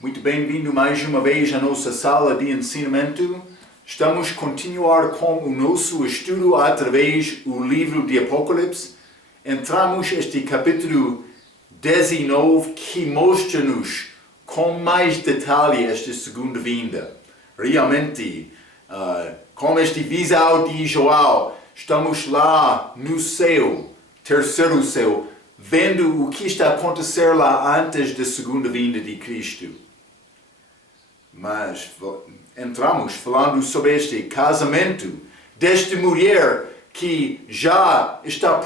Muito bem-vindo mais uma vez à nossa sala de ensinamento. Estamos a continuar com o nosso estudo através do livro de Apocalipse. Entramos neste capítulo 19 que mostra-nos com mais detalhe esta segunda vinda. Realmente, com este visão de João, estamos lá no céu, terceiro céu, vendo o que está a acontecer lá antes da segunda vinda de Cristo. Mas entramos falando sobre este casamento desta mulher que já está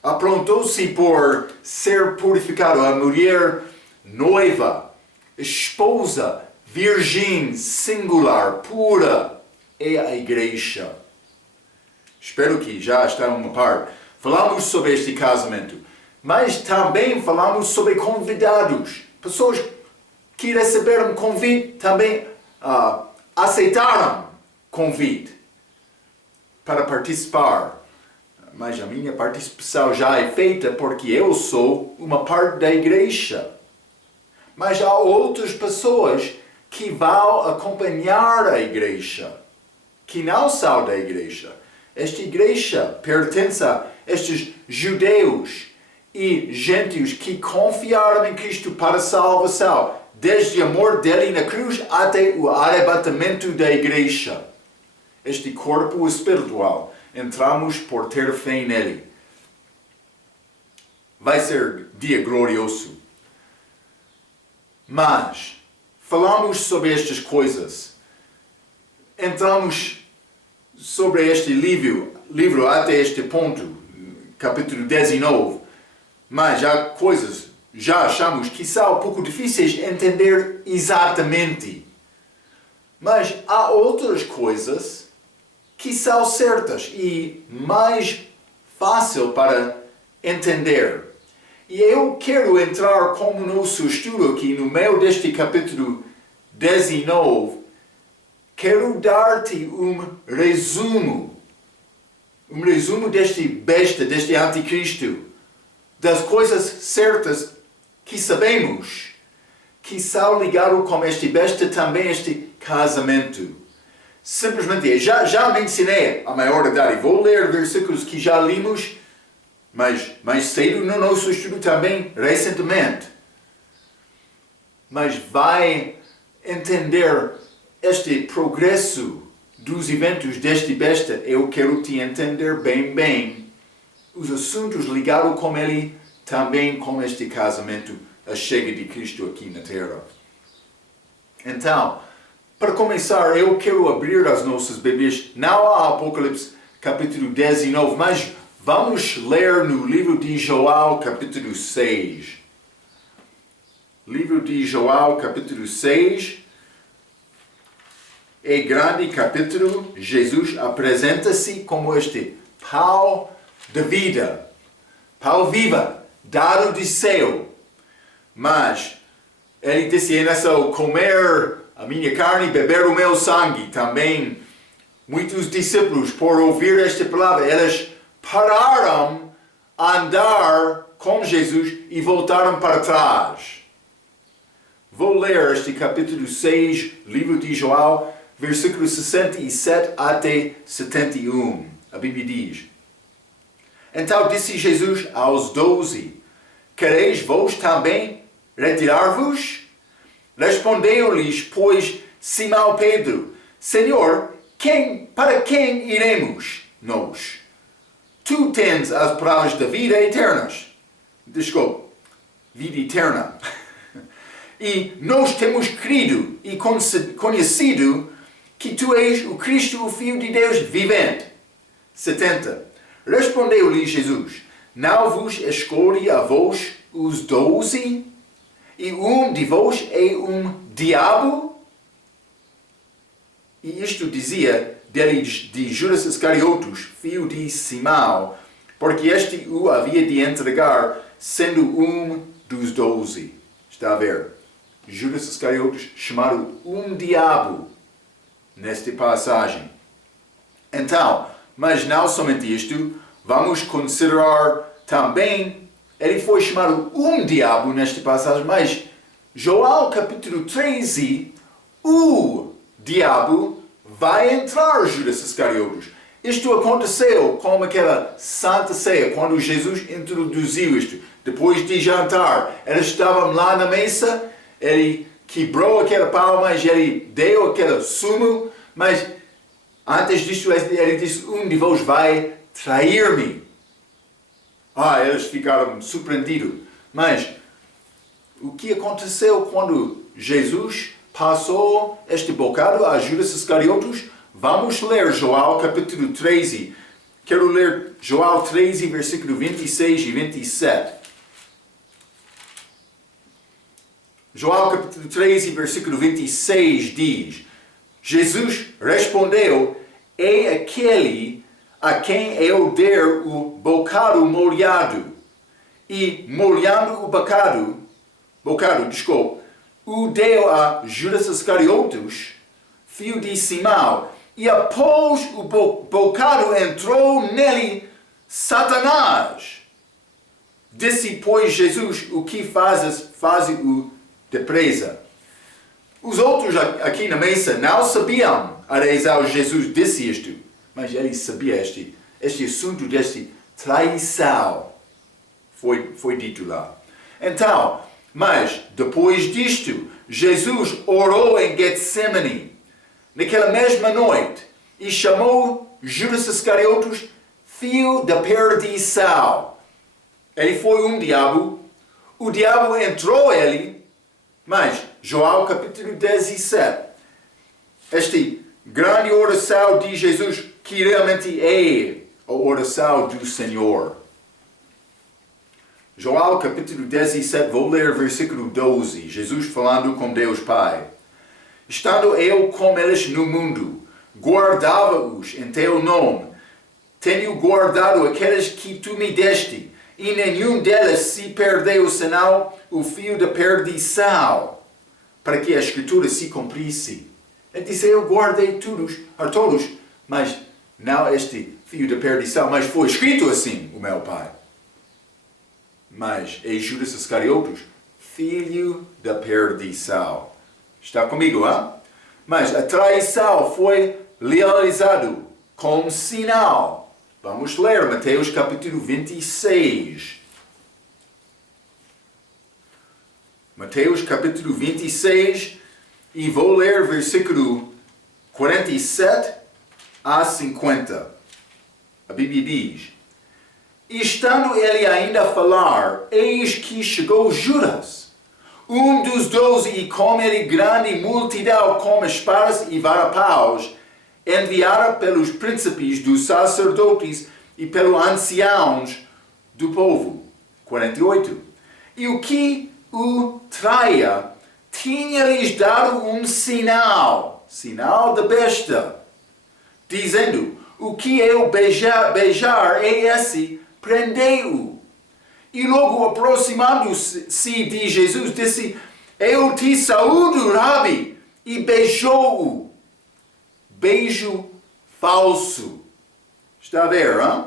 aprontou-se por ser purificada, a mulher noiva, esposa, virgem, singular, pura, é a igreja. Espero que já está uma par. Falamos sobre este casamento, mas também falamos sobre convidados, pessoas que receberam convite também aceitaram convite para participar. Mas a minha participação já é feita porque eu sou uma parte da igreja. Mas há outras pessoas que vão acompanhar a igreja, que não são da igreja. Esta igreja pertence a estes judeus e gentios que confiaram em Cristo para a salvação, desde o amor dele na cruz até o arrebatamento da igreja. Este corpo espiritual, entramos por ter fé nele. Vai ser dia glorioso. Mas, falamos sobre estas coisas. Entramos sobre este livro até este ponto, capítulo 19. Mas há coisas já achamos que são um pouco difíceis de entender exatamente. Mas há outras coisas que são certas e mais fácil para entender. E eu quero entrar como nosso estudo aqui no meio deste capítulo 19. Quero dar-te um resumo deste besta, deste anticristo, das coisas certas que sabemos que são ligados com este besta também este casamento. Simplesmente, já mencionei a maioridade. Vou ler versículos que já limos, mas mais cedo no nosso estudo também, recentemente. Mas vai entender este progresso dos eventos deste besta. Eu quero te entender bem os assuntos ligados com ele, também com este casamento, a chega de Cristo aqui na Terra. Então, para começar, eu quero abrir as nossas Bíblias, não a Apocalipse, capítulo 19, mas vamos ler no livro de João, capítulo 6. Livro de João, capítulo 6. É grande capítulo. Jesus apresenta-se como este pão da vida, pão viva, dado do céu. Mas ele disse, é só comer a minha carne e beber o meu sangue. Também muitos discípulos, por ouvir esta palavra, eles pararam a andar com Jesus e voltaram para trás. Vou ler este capítulo 6, livro de João, versículos 67 até 71. A Bíblia diz: Então disse Jesus aos 12, quereis vós também retirar-vos? Respondeu-lhes, pois, Simão Pedro, Senhor, para quem iremos nós? Tu tens as palavras da vida eterna. Vida eterna. E nós temos crido e conhecido que tu és o Cristo, o Filho de Deus vivente. 70. Respondeu-lhe Jesus, não vos escolhi a vós os 12? E um de vós é um diabo? E isto dizia dele de Judas Iscariotes, filho de Simão, porque este o havia de entregar, sendo um dos 12. Está a ver? Judas Iscariotes chamado um diabo nesta passagem. Então, mas não somente isto, vamos considerar também, ele foi chamado um diabo nesta passagem, mas João capítulo 13, o diabo vai entrar, Judas Iscariotes. Isto aconteceu com aquela Santa Ceia, quando Jesus introduziu isto. Depois de jantar, eles estavam lá na mesa, ele quebrou aquela palma, ele deu aquele sumo, mas antes disso ele disse, um de vós vai trair-me. Eles ficaram surpreendidos. Mas o que aconteceu quando Jesus passou este bocado a Judas Iscariotes? Vamos ler João capítulo 13. Quero ler João 13, versículo 26 e 27. João capítulo 13, versículo 26 diz: Jesus respondeu, é aquele a quem eu der o bocado molhado. E molhando o bocado, o deu a Judas Iscariotes, filho de Simão. E após o bocado entrou nele Satanás. Disse, pois, Jesus, o que fazes, faze-o depressa. Os outros aqui na mesa não sabiam a razão Jesus disse isto, mas ele sabia este assunto deste traição. Foi dito lá. Então, mas depois disto, Jesus orou em Getsemane, naquela mesma noite, e chamou Judas Iscariotes, filho da perdição. Ele foi um diabo, o diabo entrou ele, mas João capítulo 17, esta grande oração de Jesus, que realmente é a oração do Senhor. João capítulo 17, vou ler versículo 12, Jesus falando com Deus Pai. Estando eu com eles no mundo, guardava-os em teu nome. Tenho guardado aqueles que tu me deste, e nenhum deles se perdeu, senão o fio da perdição, para que a Escritura se cumprisse. Ele disse, eu guardei a todos, mas não este fio da perdição, mas foi escrito assim, o meu Pai. Mas é Judas Iscariotes, filho da perdição. Está comigo, hein? Mas a traição foi realizada com sinal. Vamos ler Mateus capítulo 26. Mateus capítulo 26, e vou ler versículo 47 a 50. A Bíblia diz, e estando ele ainda a falar, eis que chegou Judas, um dos 12, e com ele grande multidão com espadas e varapaus, enviada pelos príncipes dos sacerdotes e pelos anciãos do povo. 48. E o que o traia tinha-lhes dado um sinal da besta, dizendo, o que eu beijar é esse, prendei-o. E logo aproximando-se de Jesus, disse, eu te saúdo, Rabi, e beijou-o. Beijo falso. Está a ver, hein?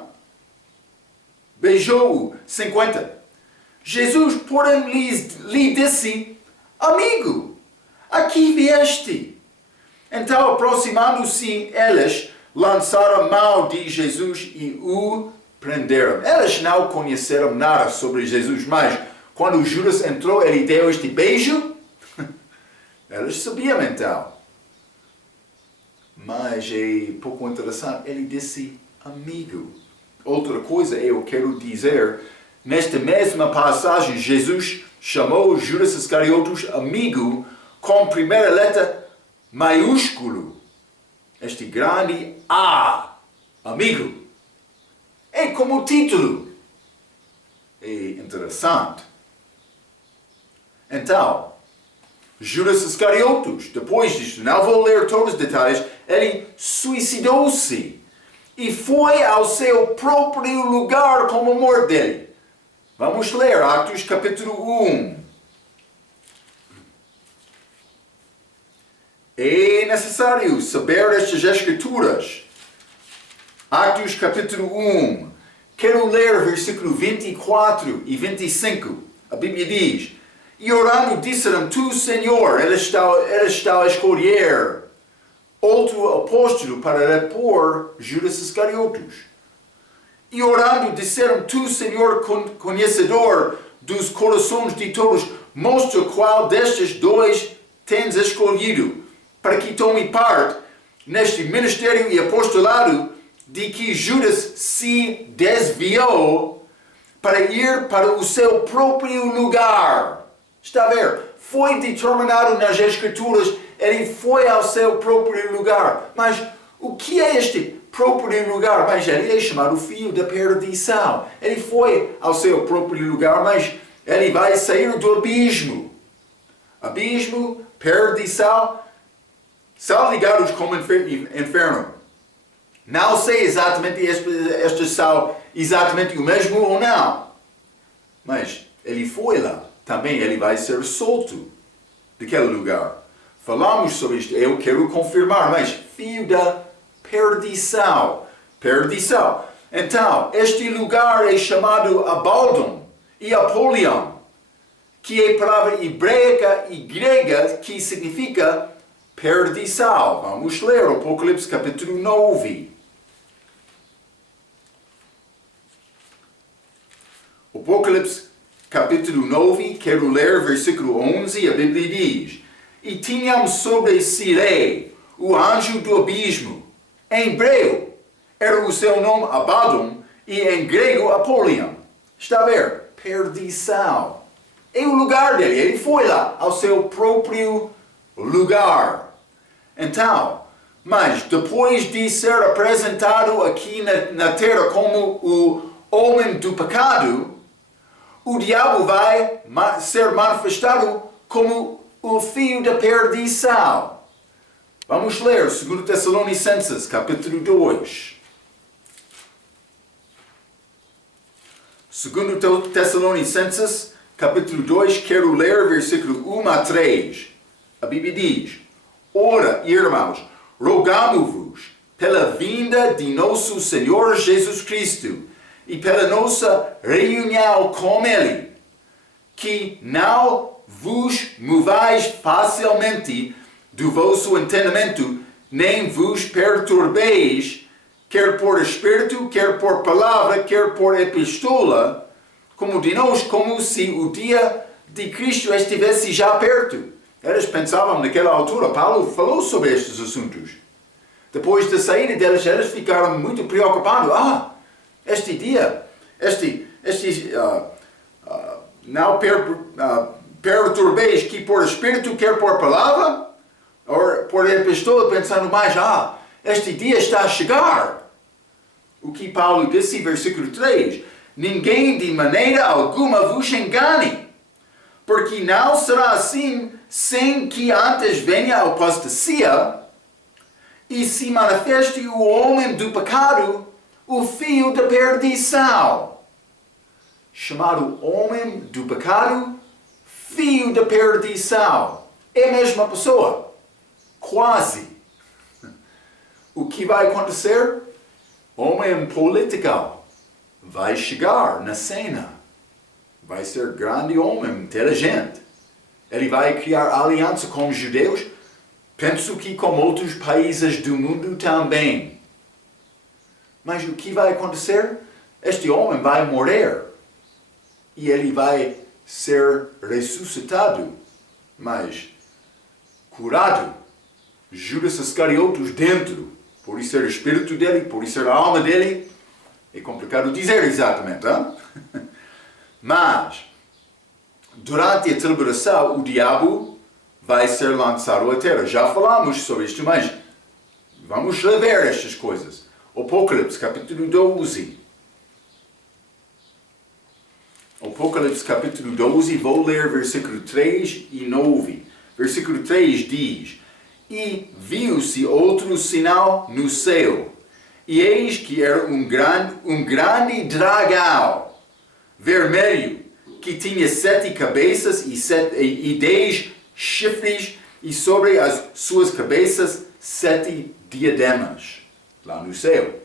Beijou-o. 50. Jesus, porém, lhe disse, amigo, aqui vieste. Então, aproximando-se eles, lançaram a mão de Jesus e o prenderam. Eles não conheceram nada sobre Jesus, mas quando Judas entrou, ele deu este beijo. Eles sabiam então. Mas é pouco interessante, ele disse amigo. Outra coisa eu quero dizer, nesta mesma passagem, Jesus chamou Judas Iscariotes amigo com a primeira letra maiúsculo. Este grande A, amigo. É como título. É interessante. Então, Judas Iscariotes, depois disto, não vou ler todos os detalhes, ele suicidou-se e foi ao seu próprio lugar como a morte dele. Vamos ler Atos capítulo 1. É necessário saber estas escrituras. Atos capítulo 1. Quero ler versículo 24 e 25. A Bíblia diz, E orando disseram, tu, Senhor, ele está a escolher outro apóstolo para repor Judas Iscariotes. E orando disseram, tu, Senhor, conhecedor dos corações de todos, mostra qual destes dois tens escolhido, para que tome parte neste ministério e apostolado de que Judas se desviou para ir para o seu próprio lugar. Está a ver? Foi determinado nas Escrituras, ele foi ao seu próprio lugar. Mas o que é este próprio lugar? Mas ele é chamado filho da perdição. Ele foi ao seu próprio lugar, mas ele vai sair do abismo. Abismo, perdição, são ligados como inferno. Não sei exatamente estes são exatamente o mesmo ou não. Mas ele foi lá. Também ele vai ser solto daquele lugar. Falamos sobre isto, eu quero confirmar, mas filho da perdição. Perdição. Então, este lugar é chamado Abaddon e Apollyon, que é a palavra hebraica e grega que significa perdição. Vamos ler Apocalipse capítulo 9. Apocalipse capítulo 9, quero ler versículo 11, a Bíblia diz: E tinham sobre Siré, o anjo do abismo. Em hebreu, era o seu nome Abaddon, e em grego Apollyon. Está a ver? Perdição. É o lugar dele, ele foi lá, ao seu próprio lugar. Então, mas depois de ser apresentado aqui na terra como o homem do pecado, o diabo vai ser manifestado como o filho da perdição. Vamos ler 2 Tessalonicenses, capítulo 2. 2 Tessalonicenses, capítulo 2, quero ler versículo 1 a 3. A Bíblia diz: Ora, irmãos, rogamo-vos pela vinda de nosso Senhor Jesus Cristo e pela nossa reunião com Ele, que não vos movais facilmente do vosso entendimento, nem vos perturbeis, quer por espírito, quer por palavra, quer por epístola, como de nós, como se o dia de Cristo estivesse já perto. Eles pensavam naquela altura, Paulo falou sobre estes assuntos. Depois da saída deles, eles ficaram muito preocupados. Este dia, não perturbeis que por espírito, quer por palavra, ou por epístola, pensando mais, este dia está a chegar. O que Paulo disse em versículo 3, ninguém de maneira alguma vos engane, porque não será assim sem que antes venha a apostasia e se manifeste o homem do pecado, o filho da perdição. Chamado homem do pecado, filho da perdição. É a mesma pessoa. Quase. O que vai acontecer? Homem político vai chegar na cena. Vai ser grande homem, inteligente. Ele vai criar aliança com os judeus. Penso que com outros países do mundo também. Mas o que vai acontecer? Este homem vai morrer. E ele vai ser ressuscitado. Mas curado. Judas Iscariotes dentro. Por isso ser o espírito dele, por isso ser a alma dele. É complicado dizer exatamente, hein? Mas, durante a tribulação, o diabo vai ser lançado à terra. Já falamos sobre isto, mas vamos rever estas coisas. Apocalipse, capítulo 12. Apocalipse, capítulo 12, vou ler versículo 3 e 9. Versículo 3 diz: E viu-se outro sinal no céu, e eis que era um grande dragão, vermelho, que tinha 7 cabeças e 10 chifres, e sobre as suas cabeças 7 diademas, lá no céu.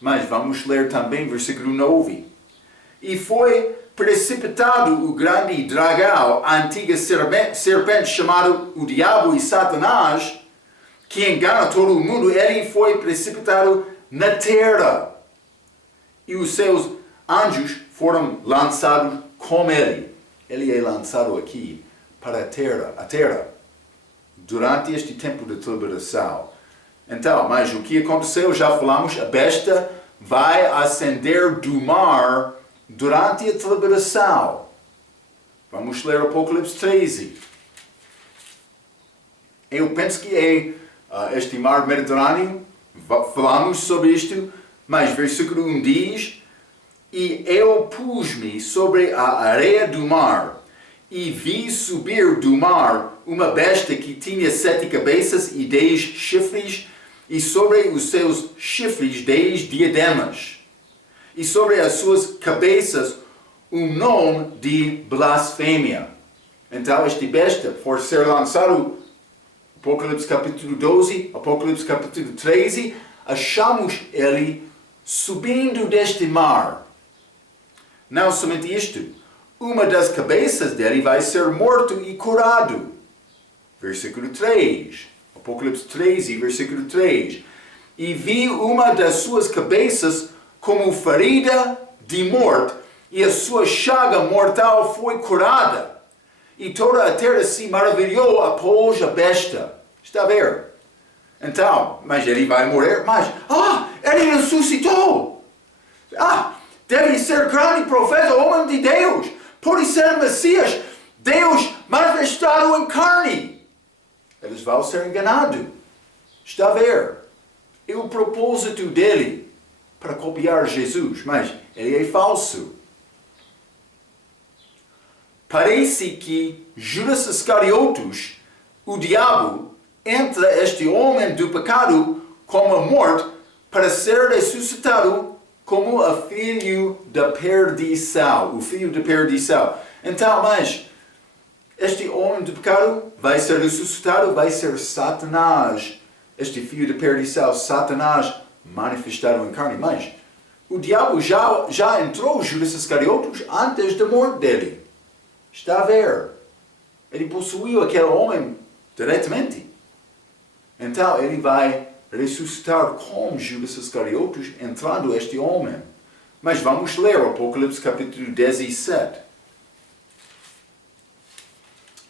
Mas vamos ler também versículo 9. e foi precipitado o grande dragão, a antiga serpente chamado o diabo e Satanás, que engana todo o mundo. Ele foi precipitado na terra. E os seus anjos foram lançados com ele. Ele é lançado aqui para a terra, durante este tempo de tribulação. Então, mas o que aconteceu? Já falamos, a besta vai ascender do mar durante a tribulação. Vamos ler Apocalipse 13. Eu penso que é este mar Mediterrâneo, falamos sobre isto, mas versículo 1 diz: E eu pus-me sobre a areia do mar, e vi subir do mar uma besta que tinha 7 cabeças e 10 chifres, e sobre os seus chifres 10 diademas, e sobre as suas cabeças um nome de blasfêmia. Então este besta, por ser lançado, Apocalipse capítulo 12, Apocalipse capítulo 13, achamos ele subindo deste mar. Não somente isto, uma das cabeças dele vai ser morto e curado. Versículo 3, Apocalipse 13, versículo 3. E vi uma das suas cabeças como ferida de morte, e a sua chaga mortal foi curada. E toda a terra se maravilhou após a besta. Está a ver? Então, mas ele vai morrer, mas, ele ressuscitou. Deve ser grande profeta, homem de Deus. Pode ser Messias, Deus manifestado em carne. Eles vão ser enganados. Está a ver? É o propósito dele para copiar Jesus, mas ele é falso. Parece que Judas Iscariotes, o diabo, entra este homem do pecado como a morte para ser ressuscitado como o filho da perdição. O filho da perdição. Então, mas este homem do pecado vai ser ressuscitado, vai ser Satanás. Este filho da perdição, Satanás manifestado em carne. Mas o diabo já entrou Judas Iscariotes antes da morte dele. Está a ver? Ele possuiu aquele homem diretamente. Então ele vai ressuscitar com Judas Iscariotes entrando este homem. Mas vamos ler Apocalipse capítulo 17.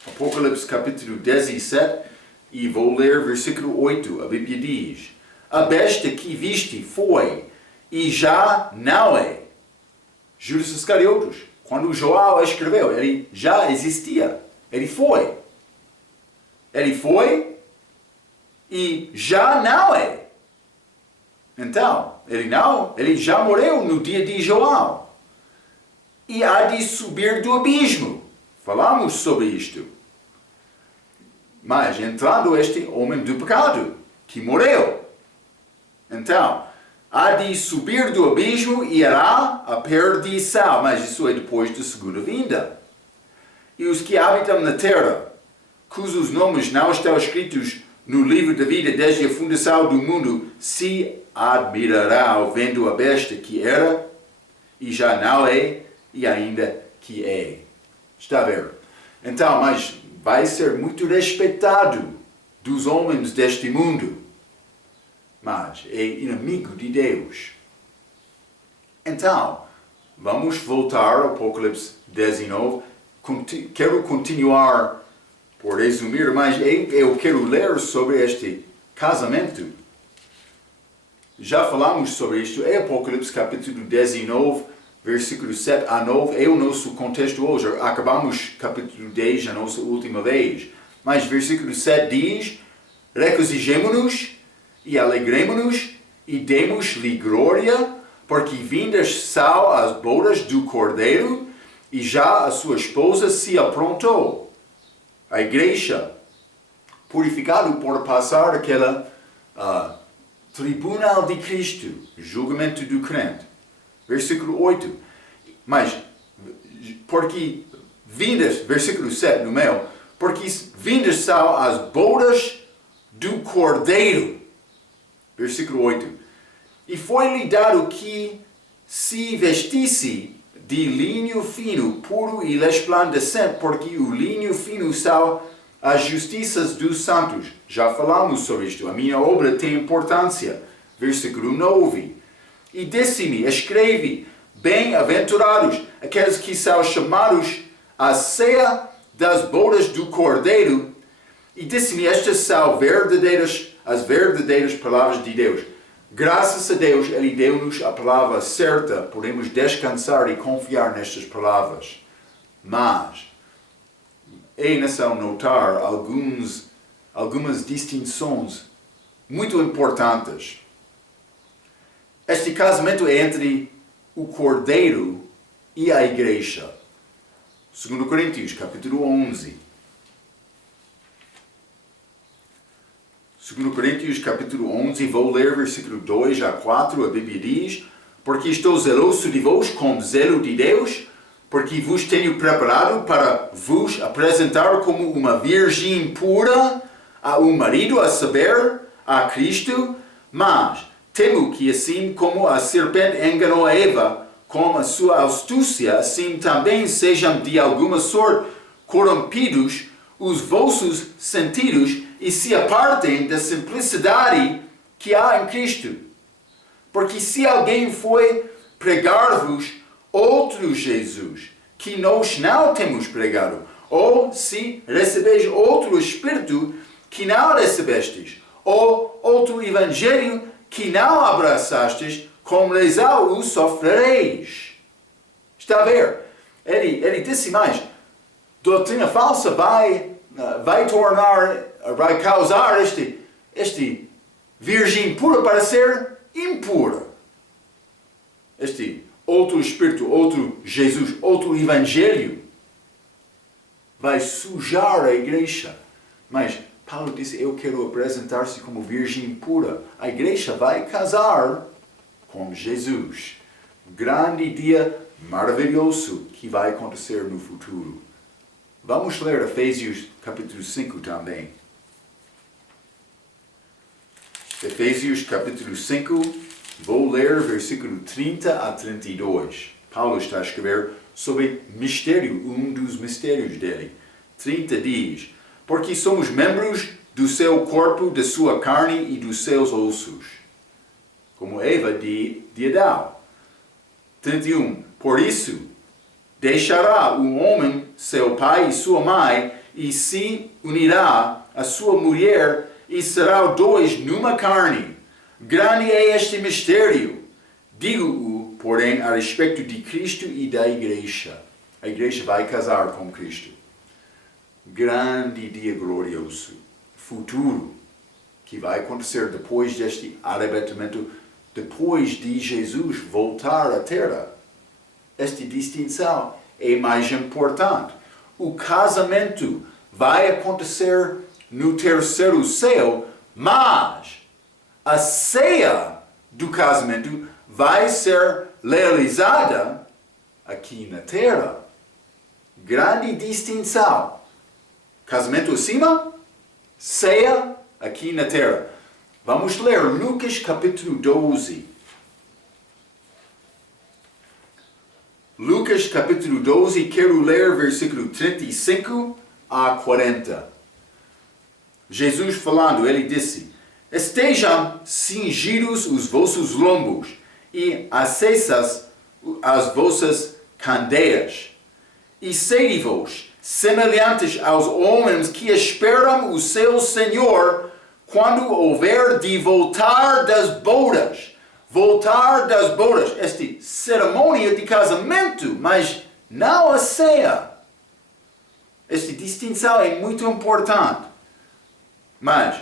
Apocalipse capítulo 17 e vou ler versículo 8. A Bíblia diz: A besta que viste foi e já não é. Judas Iscariotes, quando João escreveu, ele já existia. Ele foi. Ele foi e já não é. Então, ele já morreu no dia de João. E há de subir do abismo. Falamos sobre isto. Mas entrando este homem do pecado, que morreu. Então, há de subir do abismo e irá à perdição. Mas isso é depois da segunda vinda. E os que habitam na terra, cujos nomes não estão escritos no livro da vida desde a fundação do mundo, se admirarão vendo a besta que era, e já não é, e ainda que é. Está a ver? Então, mas vai ser muito respeitado dos homens deste mundo, mas é inimigo de Deus. Então, vamos voltar ao Apocalipse 19. Quero continuar por resumir, mas eu quero ler sobre este casamento. Já falamos sobre isto, é Apocalipse capítulo 19, versículo 7 a 9, é o nosso contexto hoje. Acabamos capítulo 10 a nossa última vez. Mas versículo 7 diz: Regozijemo-nos e alegremo-nos e demos-lhe glória, porque vindas são as bodas do Cordeiro, e já a sua esposa se aprontou. A igreja, purificada por passar aquela tribunal de Cristo, julgamento do crente. Versículo 8. Mas, porque vindas, versículo 7 no meio, porque vindas são as bodas do Cordeiro. Versículo 8. E foi-lhe dado que se vestisse de linho fino, puro e resplandecente, porque o linho fino são as justiças dos santos. Já falamos sobre isto. A minha obra tem importância. Versículo 9. E disse-me, escreve, bem-aventurados aqueles que são chamados à ceia das bodas do Cordeiro. E disse-me, estas são as verdadeiras palavras de Deus. Graças a Deus, Ele deu-nos a palavra certa. Podemos descansar e confiar nestas palavras. Mas é necessário notar algumas distinções muito importantes. Este casamento é entre o Cordeiro e a Igreja. 2 Coríntios, capítulo 11. 2 Coríntios, capítulo 11, vou ler versículo 2 a 4, a Bíblia diz: porque estou zeloso de vós com zelo de Deus, porque vos tenho preparado para vos apresentar como uma virgem pura a um marido, a saber, a Cristo. Mas temo que assim como a serpente enganou a Eva com a sua astúcia, assim também sejam de alguma sorte corrompidos os vossos sentidos e se apartem da simplicidade que há em Cristo. Porque se alguém foi pregar-vos outro Jesus, que nós não temos pregado, ou se recebeis outro Espírito que não recebestes, ou outro Evangelho que não abraçastes, com lesão o sofrereis. Está a ver? Ele disse mais, doutrina falsa vai causar este virgem pura para ser impura. Este outro Espírito, outro Jesus, outro Evangelho vai sujar a igreja. Mas Paulo disse, eu quero apresentar-se como virgem pura. A igreja vai casar com Jesus. Grande dia maravilhoso que vai acontecer no futuro. Vamos ler Efésios capítulo 5 também. Efésios capítulo 5, vou ler versículo 30 a 32. Paulo está a escrever sobre mistério, um dos mistérios dele. 30 diz, porque somos membros do seu corpo, da sua carne e dos seus ossos, como Eva de Adão. 31, por isso, deixará o homem seu pai e sua mãe, e se unirá à sua mulher, e serão dois numa carne. Grande é este mistério. Digo-o, porém, a respeito de Cristo e da igreja. A igreja vai casar com Cristo. Grande dia glorioso, futuro, que vai acontecer depois deste arrebatamento, depois de Jesus voltar à terra. Esta distinção é mais importante. O casamento vai acontecer no terceiro céu, mas a ceia do casamento vai ser realizada aqui na terra. Grande distinção. Casamento acima, ceia aqui na terra. Vamos ler Lucas capítulo 12. Lucas capítulo 12, quero ler versículo 35 a 40. Jesus falando, ele disse, estejam cingidos os vossos lombos e acesas as vossas candeias. E sede-vos semelhantes aos homens que esperam o seu Senhor quando houver de voltar das bodas. Voltar das bodas, esta cerimônia de casamento, mas não a ceia. Esta distinção é muito importante. Mas,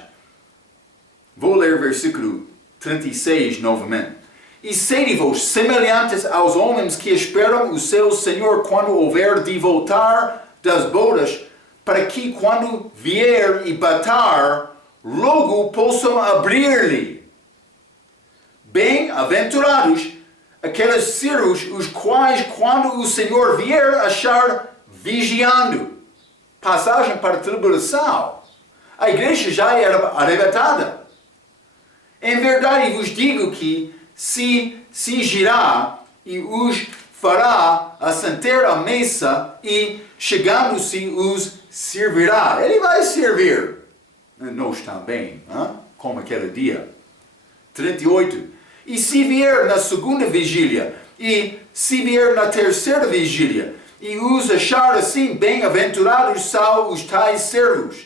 vou ler versículo 36 novamente. E sede-vos semelhantes aos homens que esperam o seu Senhor quando houver de voltar das bodas, para que quando vier e bater, logo possam abrir-lhe. Bem-aventurados aqueles servos os quais, quando o Senhor vier, achar vigiando. Passagem para a tribulação. A igreja já era arrebatada. Em verdade vos digo que se cingirá e os fará assentar à mesa e, chegando-se, os servirá. Ele vai servir. Nós também, como aquele dia. 38. E se vier na segunda vigília, e se vier na terceira vigília, e os achar assim, bem-aventurados são os tais servos.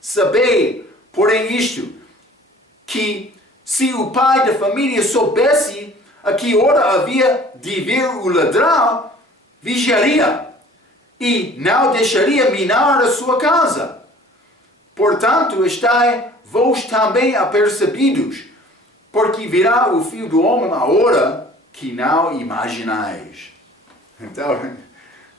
Sabei, porém, isto, que se o pai da família soubesse a que hora havia de vir o ladrão, vigiaria, e não deixaria minar a sua casa. Portanto, estai vós também apercebidos, porque virá o Filho do Homem a hora que não imaginais. Então,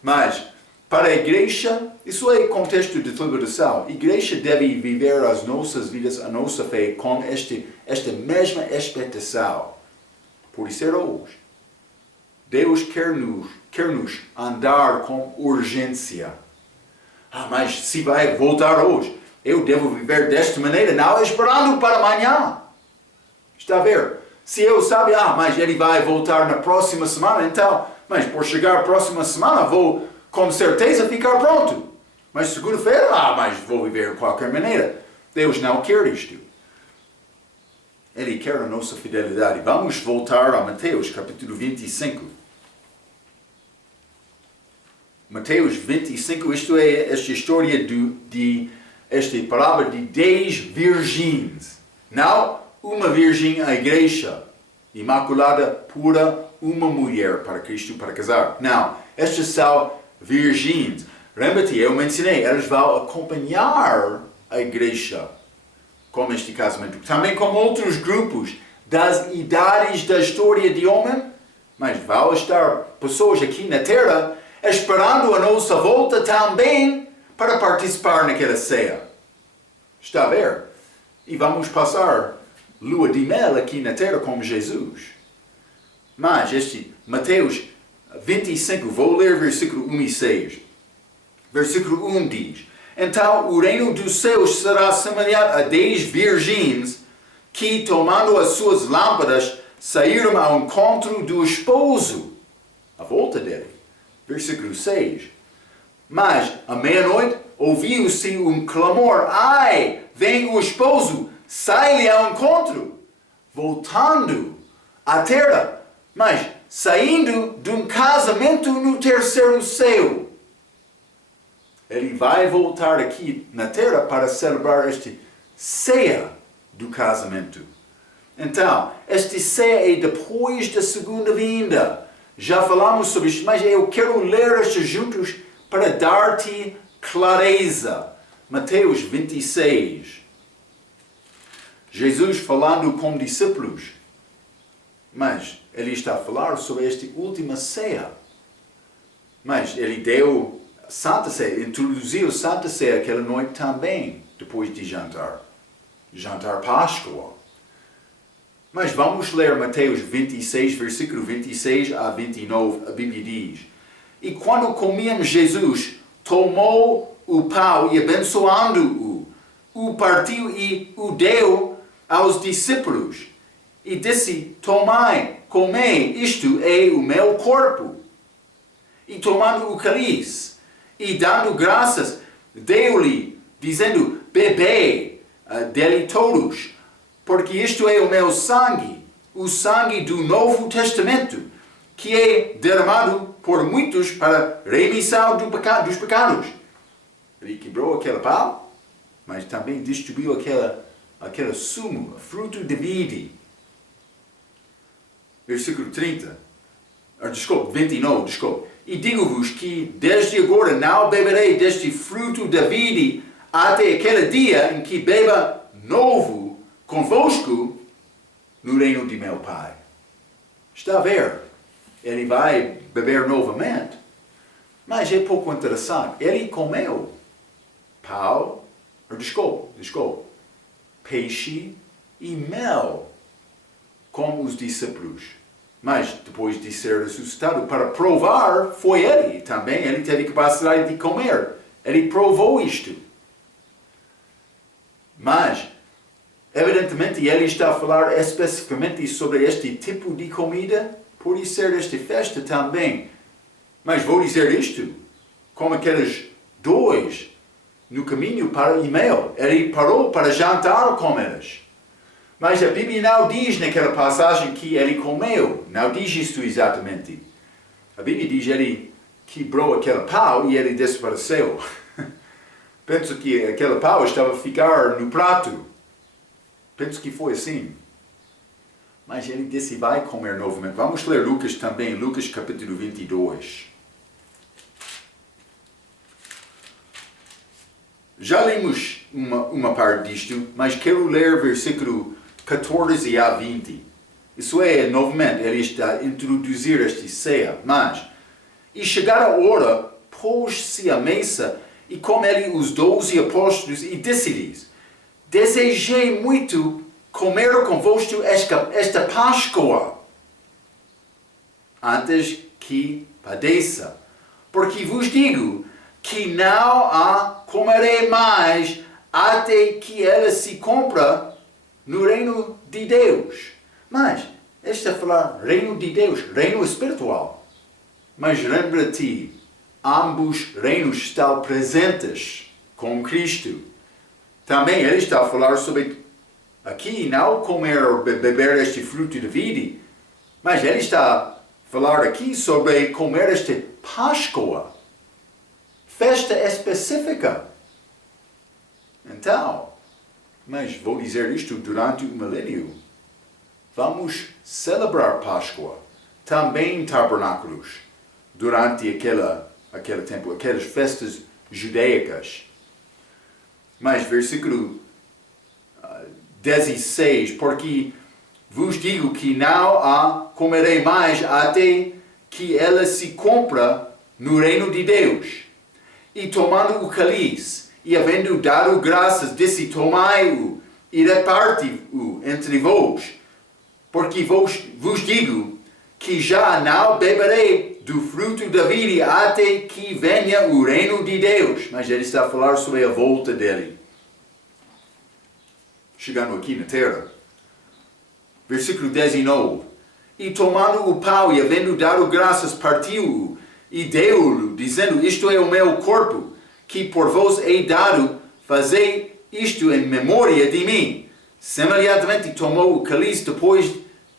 mas, para a igreja, isso é contexto de liberação. A igreja deve viver as nossas vidas, a nossa fé, com esta mesma expectação. Por isso era hoje. Deus quer-nos andar com urgência. Mas se vai voltar hoje, eu devo viver desta maneira, não esperando para amanhã. Está a ver? Se eu sabe, mas ele vai voltar na próxima semana, então, mas por chegar à próxima semana vou com certeza ficar pronto. Mas segunda-feira, mas vou viver de qualquer maneira. Deus não quer isto. Ele quer a nossa fidelidade. Vamos voltar a Mateus, capítulo 25. Mateus 25, isto é esta história esta parábola de 10 virgens. Não uma virgem à igreja, imaculada, pura, uma mulher para Cristo para casar. Não, estas são virgens. Lembra-te, eu mencionei, elas vão acompanhar a igreja com este casamento. Também com outros grupos das idades da história de homem, mas vão estar pessoas aqui na terra esperando a nossa volta também para participar naquela ceia. Está a ver? E vamos passar lua de mel aqui na terra como Jesus. Mas este Mateus 25, vou ler versículo 1 e 6. Versículo 1 diz: Então o reino dos céus será semelhante a 10 virgens que, tomando as suas lâmpadas, saíram ao encontro do esposo, à volta dele. Versículo 6. Mas, à meia-noite, ouviu-se um clamor: Ai, vem o esposo, sai-lhe ao encontro. Voltando à terra, mas saindo de um casamento no terceiro céu. Ele vai voltar aqui na terra para celebrar esta ceia do casamento. Então, esta ceia é depois da segunda vinda. Já falamos sobre isto, mas eu quero ler estes juntos para dar-te clareza. Mateus 26. Jesus falando com discípulos. Mas ele está a falar sobre esta última ceia. Mas ele deu Santa Ceia, introduziu Santa Ceia aquela noite também, depois de jantar. Jantar Páscoa. Mas vamos ler Mateus 26, versículo 26 a 29, a Bíblia diz: E quando comiam, Jesus tomou o pão e, abençoando-o, o partiu e o deu aos discípulos. E disse: Tomai, comei, isto é o meu corpo. E tomando o cálice, e dando graças, deu-lhe, dizendo: Bebei dele todos, porque isto é o meu sangue, o sangue do Novo Testamento, que é derramado por muitos para remissão dos pecados. Ele quebrou aquele pão, mas também distribuiu aquele sumo, fruto de vide. Versículo 29. E digo-vos que desde agora não beberei deste fruto da vide até aquele dia em que beba novo convosco no reino de meu Pai. Está a ver? Ele vai beber novamente. Mas é pouco interessante. Ele comeu pão, peixe e mel com os discípulos. Mas depois de ser ressuscitado, para provar, foi ele também. Ele teve capacidade de comer. Ele provou isto. Mas, evidentemente, ele está a falar especificamente sobre este tipo de comida. Por isso ser esta festa também Mas vou dizer isto, como aqueles dois no caminho para Emmaus. Ele parou para jantar com eles. Mas a Bíblia não diz naquela passagem que ele comeu. Não diz isto exatamente. A Bíblia diz que ele quebrou aquele pau e ele desapareceu. Penso que aquele pau estava a ficar no prato. Penso que foi assim. Mas ele disse, vai comer novamente. Vamos ler Lucas também, Lucas capítulo 22. Já lemos uma parte disto, mas quero ler versículo 14 a 20. Isso é, novamente, ele está a introduzir esta ceia. Mas, e chegar a hora, pôs-se à mesa, e com ele os 12 apóstolos, e disse-lhes, desejei muito comer convosco esta Páscoa, antes que padeça. Porque vos digo que não a comerei mais, até que ela se cumpra no reino de Deus. Mas, este é falar reino de Deus, reino espiritual. Mas lembra-te, ambos reinos estão presentes com Cristo. Também ele está a falar sobre, aqui não comer ou beber este fruto da vida, mas ele está a falar aqui sobre comer esta Páscoa, festa específica. Então, mas vou dizer isto durante o milênio. Vamos celebrar Páscoa, também tabernáculos, durante aquele tempo, aquelas festas judaicas. Mas versículo 16, porque vos digo que não a comerei mais até que ela se cumpra no reino de Deus. E tomando o cálice, e havendo dado graças, disse, tomai-o e reparte-o entre vós, porque vos digo que já não beberei do fruto da vida até que venha o reino de Deus. Mas ele está a falar sobre a volta dele, chegando aqui na terra. Versículo 19. E tomando o pão e havendo dado graças, partiu-o e deu-o, dizendo, isto é o meu corpo, que por vós é dado, fazei isto em memória de mim. Semelhantemente tomou o cálice depois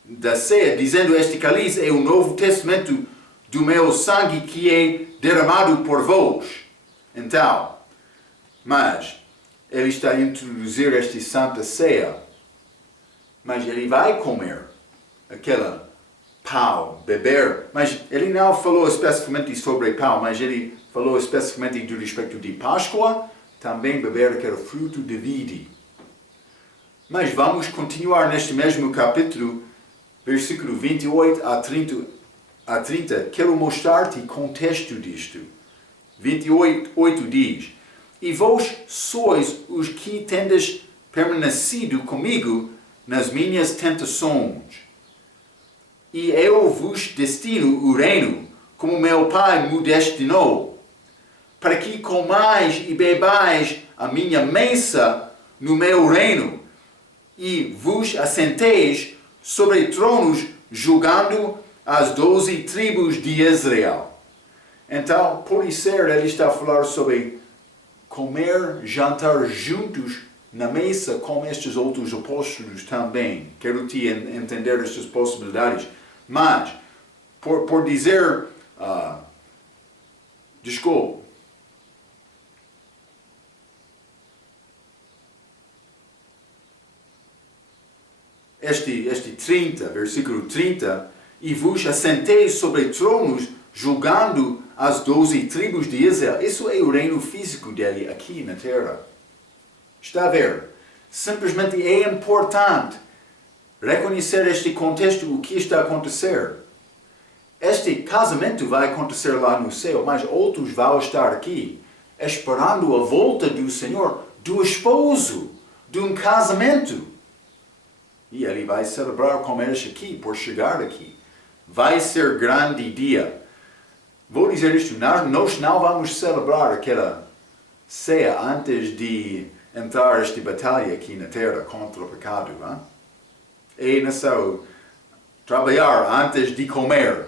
da ceia, dizendo, este cálice é o novo testamento do meu sangue que é derramado por vós. Então, mas ele está a introduzir esta santa ceia, mas ele vai comer aquela pão, beber, mas ele não falou especificamente sobre pão, mas ele falou especificamente do respeito de Páscoa, também beber aquele fruto de vida. Mas vamos continuar neste mesmo capítulo, versículo 28 a 30, quero mostrar-te o contexto disto. 28 diz, e vós sois os que tendes permanecido comigo nas minhas tentações, e eu vos destino o reino, como meu Pai me destinou, para que comais e bebais a minha mesa no meu reino, e vos assenteis sobre tronos, julgando as 12 tribos de Israel. Então, por isso ele está a falar sobre comer, jantar juntos na mesa com estes outros apóstolos também. Quero te entender estas possibilidades. Mas, por dizer, desculpe, este 30, versículo 30, e vos assenteis sobre tronos, julgando as 12 tribos de Israel. Isso é o reino físico dele aqui na terra. Está a ver? Simplesmente é importante reconhecer este contexto, o que está a acontecer. Este casamento vai acontecer lá no céu, mas outros vão estar aqui, esperando a volta do Senhor, do esposo, de um casamento. E ele vai celebrar com eles aqui, por chegar aqui. Vai ser grande dia. Vou dizer isto, nós não vamos celebrar aquela ceia antes de entrar esta batalha aqui na terra contra o pecado. Hein? É necessário trabalhar antes de comer.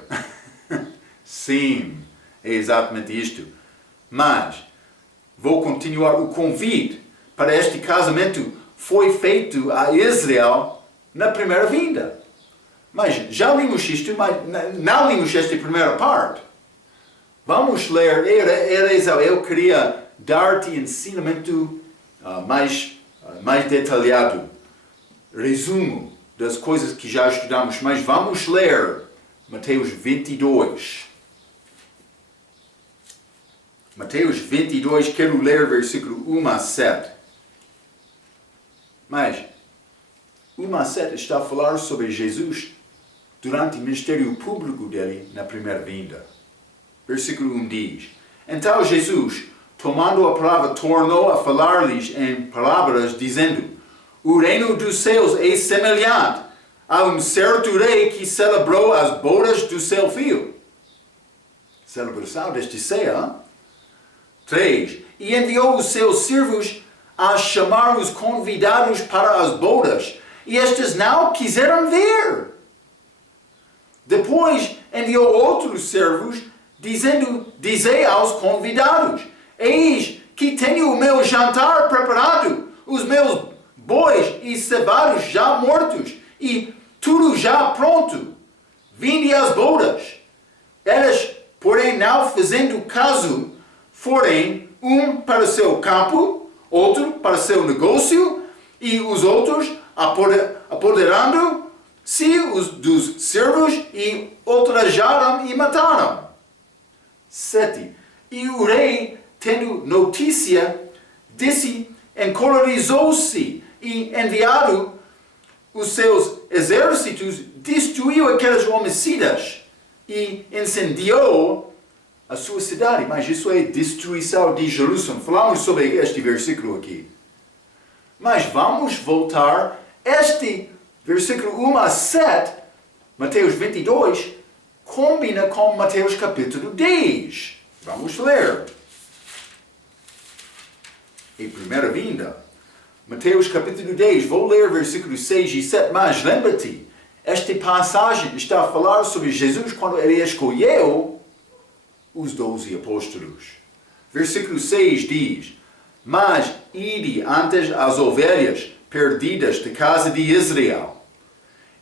Sim, é exatamente isto. Mas, vou continuar. O convite para este casamento foi feito a Israel na primeira vinda. Mas já lemos isto, mas não lemos esta primeira parte. Vamos ler, eu queria dar-te ensinamento mais detalhado, resumo das coisas que já estudamos, mas vamos ler Mateus 22. Mateus 22, quero ler versículo 1 a 7. Mas 1 a 7 está a falar sobre Jesus durante o ministério público dele na primeira vinda. Versículo 1 diz: Então Jesus, tomando a palavra, tornou a falar-lhes em palavras, dizendo: O reino dos céus é semelhante a um certo rei que celebrou as bodas do seu filho. Celebração deste ceia. 3. E enviou os seus servos a chamar os convidados para as bodas, e estes não quiseram vir. Depois enviou outros servos, dizei aos convidados: Eis que tenho o meu jantar preparado, os meus bois e cevados já mortos, e tudo já pronto. Vinde às bodas. Elas, porém, não fazendo caso, forem um para o seu campo, outro para o seu negócio, e os outros apoderando-se dos servos e ultrajaram e mataram. 7. E o rei, tendo notícia, encolerizou-se e, enviado os seus exércitos, destruiu aqueles homicidas e incendiou a sua cidade. Mas isso é destruição de Jerusalém. Falamos sobre este versículo aqui. Mas vamos voltar. Este versículo 1 a 7, Mateus 22, combina com Mateus capítulo 10. Vamos ler. Em primeira vinda. Mateus capítulo 10, vou ler versículos 6 e 7, mas lembra-te, esta passagem está a falar sobre Jesus quando ele escolheu os 12 apóstolos. Versículo 6 diz: Mas ide antes as ovelhas perdidas da casa de Israel,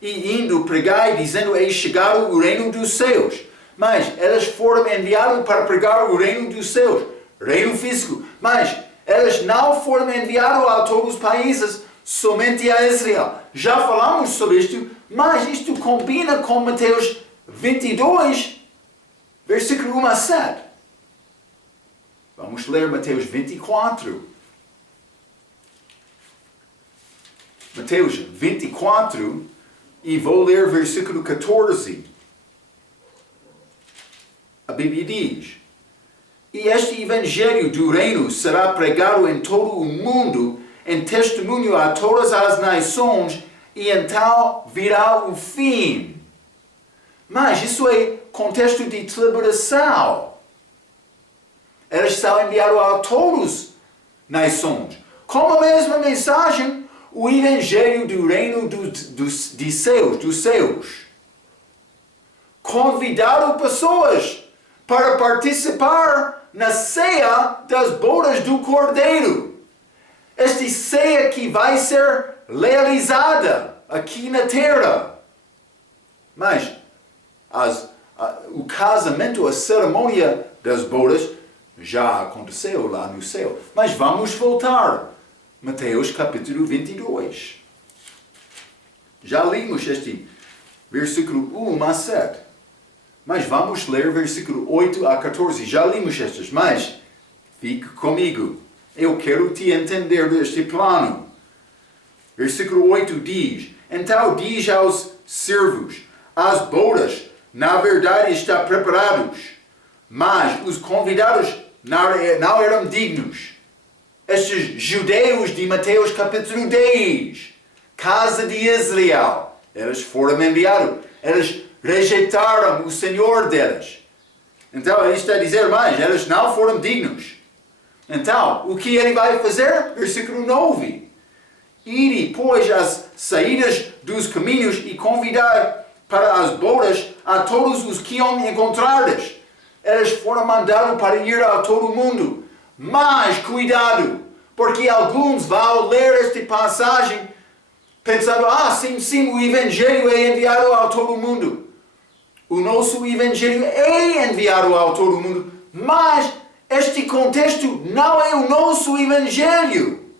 e indo pregai, dizendo: Eis chegado o reino dos céus. Mas elas foram enviadas para pregar o reino dos céus, reino físico, mas elas não foram enviadas a todos os países, somente a Israel. Já falamos sobre isto, mas isto combina com Mateus 22, versículo 1 a 7. Vamos ler Mateus 24. Mateus 24, e vou ler versículo 14. A Bíblia diz: E este evangelho do reino será pregado em todo o mundo, em testemunho a todas as nações, e então virá o fim. Mas isso é contexto de deliberação. Eles são enviados a todas as nações. Com a mesma mensagem, o evangelho do reino dos céus. Convidaram pessoas para participar na ceia das bodas do Cordeiro. Esta ceia que vai ser realizada aqui na terra. Mas o casamento, a cerimônia das bodas já aconteceu lá no céu. Mas vamos voltar. Mateus capítulo 22. Já lemos este versículo 1 a 7. Mas vamos ler versículo 8 a 14. Já lemos estes, mas fique comigo. Eu quero te entender deste plano. Versículo 8 diz: Então diz aos servos: As bodas, na verdade, estão preparadas, mas os convidados não eram dignos. Estes judeus de Mateus capítulo 10, casa de Israel, eles foram enviados. Eles rejeitaram o Senhor deles. Então ele está a dizer mais, eles não foram dignos. Então, o que ele vai fazer? Versículo 9. Ide, pois, às saídas dos caminhos e convidar para as bodas a todos os que encontrardes. Eles foram mandados para ir a todo mundo. Mas cuidado, porque alguns vão ler esta passagem pensando, sim, o Evangelho é enviado a todo mundo. O nosso Evangelho é enviado a todo mundo, mas este contexto não é o nosso Evangelho.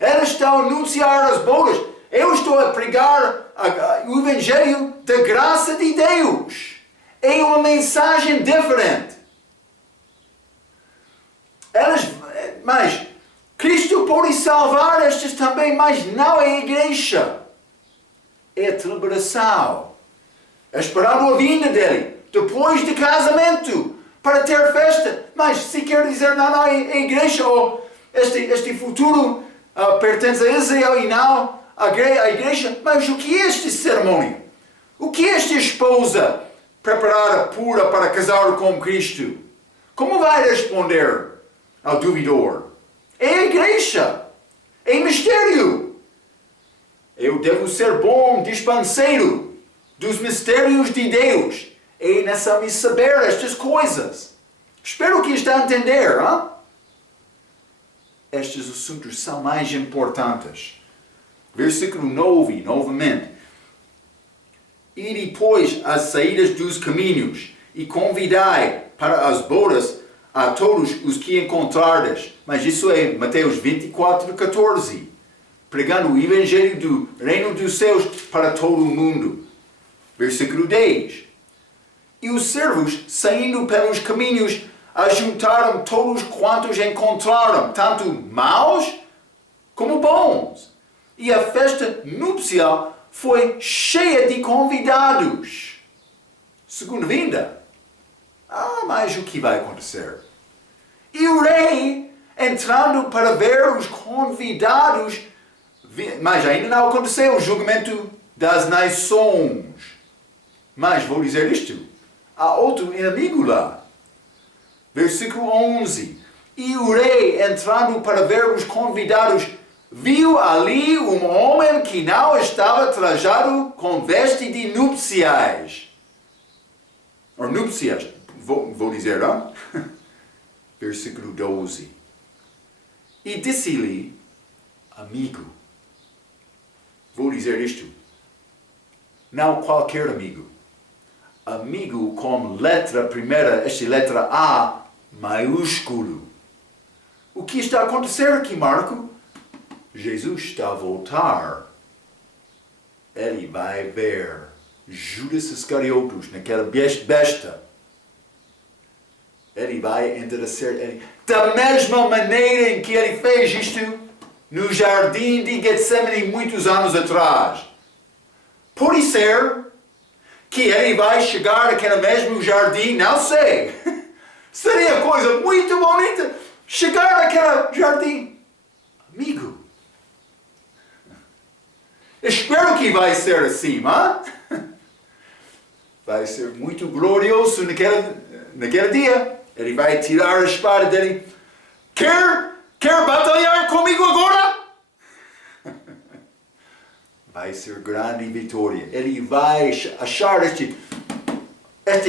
Eles estão a anunciar as bodas. Eu estou a pregar o Evangelho da graça de Deus. É uma mensagem diferente. Mas Cristo pode salvar estes também, mas não é a igreja. É a tribulação. Esperando a vinda dele, depois do casamento, para ter festa. Mas se quer dizer, não, a igreja, ou este futuro pertence a Israel e não a igreja. Mas o que é este cerimônia? O que é esta esposa preparada, pura, para casar com Cristo? Como vai responder ao duvidor? É a igreja. É mistério. Eu devo ser bom dispenseiro dos mistérios de Deus. É necessário saber estas coisas. Espero que está a entender. Hein? Estes assuntos são mais importantes. Versículo 9, novamente. E depois as saídas dos caminhos, e convidai para as bodas a todos os que encontrardes. Mas isso é Mateus 24, 14. Pregando o Evangelho do Reino dos Céus para todo o mundo. Versículo 10. E os servos, saindo pelos caminhos, ajuntaram todos quantos encontraram, tanto maus como bons. E a festa nupcial foi cheia de convidados. Segunda vinda. Mas o que vai acontecer? E o rei, entrando para ver os convidados, mas ainda não aconteceu o julgamento das nações. Mas vou dizer isto. Há outro inimigo lá. Versículo 11. E o rei, entrando para ver os convidados, viu ali um homem que não estava trajado com veste de nupciais. Ou núpcias, vou dizer, não? Versículo 12. E disse-lhe, amigo, vou dizer isto, não qualquer amigo. Amigo com letra primeira, esta letra A, maiúsculo. O que está a acontecer aqui, Marco? Jesus está a voltar. Ele vai ver Judas Iscariotes naquela besta. Ele vai endurecer ele. Da mesma maneira em que ele fez isto no jardim de Getsemane muitos anos atrás. Pode ser que ele vai chegar naquele mesmo jardim, não sei. Seria coisa muito bonita chegar naquele jardim. Amigo, espero que vai ser assim, hein? Vai ser muito glorioso naquele dia. Ele vai tirar a espada dele. Quer batalhar comigo agora? Vai ser grande vitória. Ele vai achar este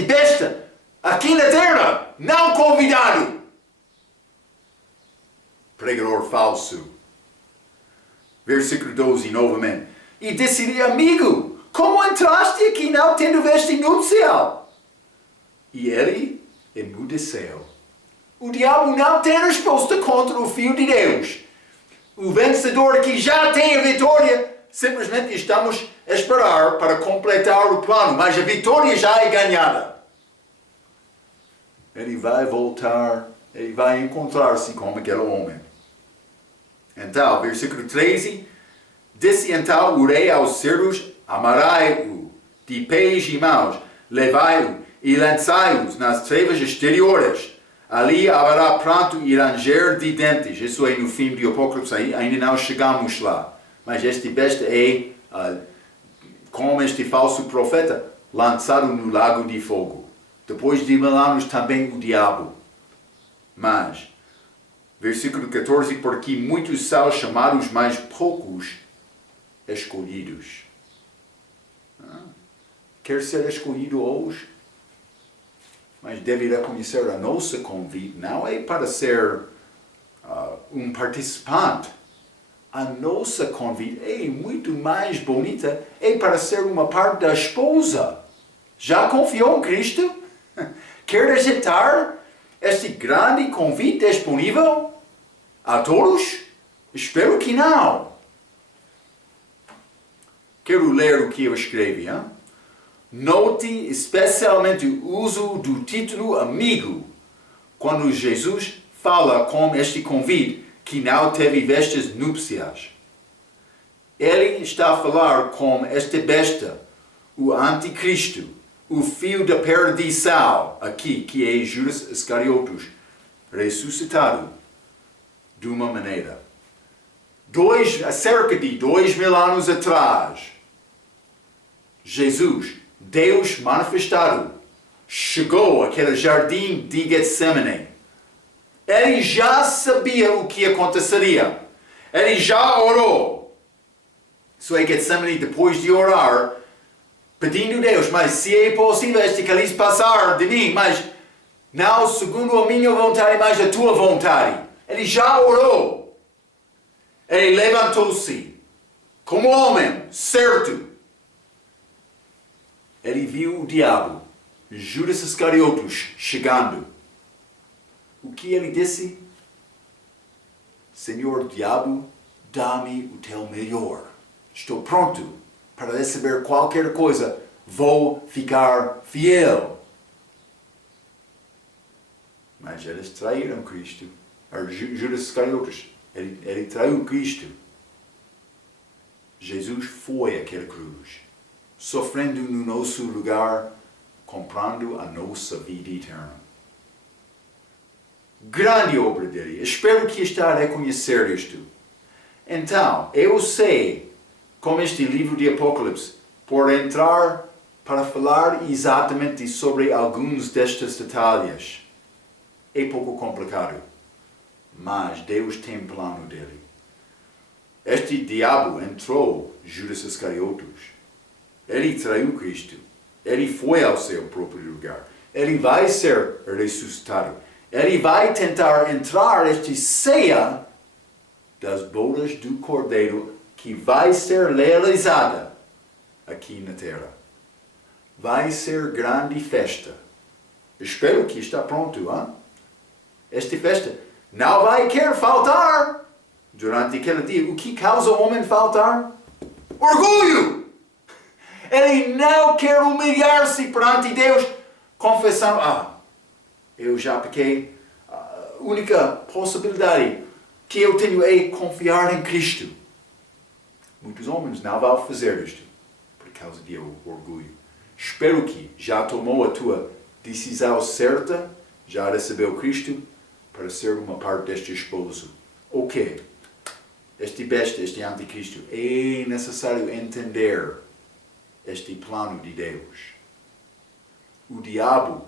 besta aqui na terra, não convidado. Pregador falso. Versículo 12, novamente. E disse-lhe, amigo, como entraste aqui não tendo veste nupcial? E ele emudeceu. O diabo não tem resposta contra o Filho de Deus. O vencedor que já tem a vitória, simplesmente estamos a esperar para completar o plano, mas a vitória já é ganhada. Ele vai voltar, ele vai encontrar-se com aquele homem. Então, versículo 13, disse então o rei aos servos, amarrai-o de pés e mãos, levai-o e lançai-os nas trevas exteriores. Ali haverá pranto e ranger de dentes. Isso é no fim do Apocalipse, ainda não chegamos lá. Mas este besta é, como este falso profeta, lançado no lago de fogo. Depois de 1000 anos também o diabo. Mas, versículo 14, porque muitos são chamados, mas poucos escolhidos. Quer ser escolhido hoje? Mas deve reconhecer a nossa convite não é para ser um participante. A nossa convite é muito mais bonita, é para ser uma parte da esposa. Já confiou em Cristo? Quer aceitar este grande convite disponível a todos? Espero que não. Quero ler o que eu escrevi. Hein? Note especialmente o uso do título amigo quando Jesus fala com este convite que não teve vestes núpcias. Ele está a falar com esta besta, o anticristo, o filho da perdição, aqui, que é Judas Iscariotes, ressuscitado de uma maneira. Cerca de 2000 anos atrás, Jesus, Deus manifestado, chegou àquele jardim de Getsemane. Ele já sabia o que aconteceria. Ele já orou. Isso é Getsemane depois de orar, pedindo a Deus, mas se é possível este cálice passar de mim, mas não segundo a minha vontade, mas a tua vontade. Ele já orou. Ele levantou-se como homem, certo. Ele viu o diabo, Judas Iscariotes, chegando. O que ele disse? Senhor diabo, dá-me o teu melhor. Estou pronto para receber qualquer coisa. Vou ficar fiel. Mas eles traíram Cristo. Judas Iscariotes. Ele traiu Cristo. Jesus foi àquela cruz, sofrendo no nosso lugar, comprando a nossa vida eterna. Grande obra dele. Espero que está a reconhecer isto. Então, eu sei, como este livro de Apocalipse, por entrar para falar exatamente sobre alguns destes detalhes, é pouco complicado. Mas Deus tem plano dele. Este diabo entrou, Judas Iscariotes. Ele traiu Cristo. Ele foi ao seu próprio lugar. Ele vai ser ressuscitado. Ele vai tentar entrar nesta ceia das bodas do Cordeiro que vai ser realizada aqui na terra. Vai ser grande festa. Espero que está pronto, hein? Esta festa não vai querer faltar durante aquele dia. O que causa o homem faltar? Orgulho! Ele não quer humilhar-se perante Deus, confessando, eu já pequei. A única possibilidade que eu tenho é confiar em Cristo. Muitos homens não vão fazer isto por causa de orgulho. Espero que já tomou a tua decisão certa, já recebeu Cristo para ser uma parte deste esposo. Ok, este besta, este anticristo, é necessário entender este plano de Deus. O diabo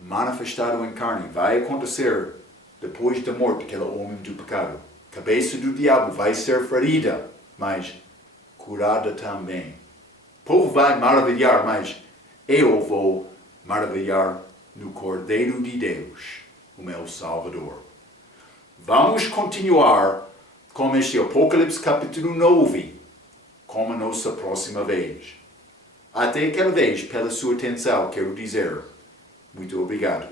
manifestado em carne vai acontecer depois da morte daquele homem do pecado. A cabeça do diabo vai ser ferida, mas curada também. O povo vai maravilhar, mas eu vou maravilhar no Cordeiro de Deus, o meu Salvador. Vamos continuar com este Apocalipse capítulo 9, como a nossa próxima vez. Até aquela vez, pela sua atenção, quero dizer muito obrigado.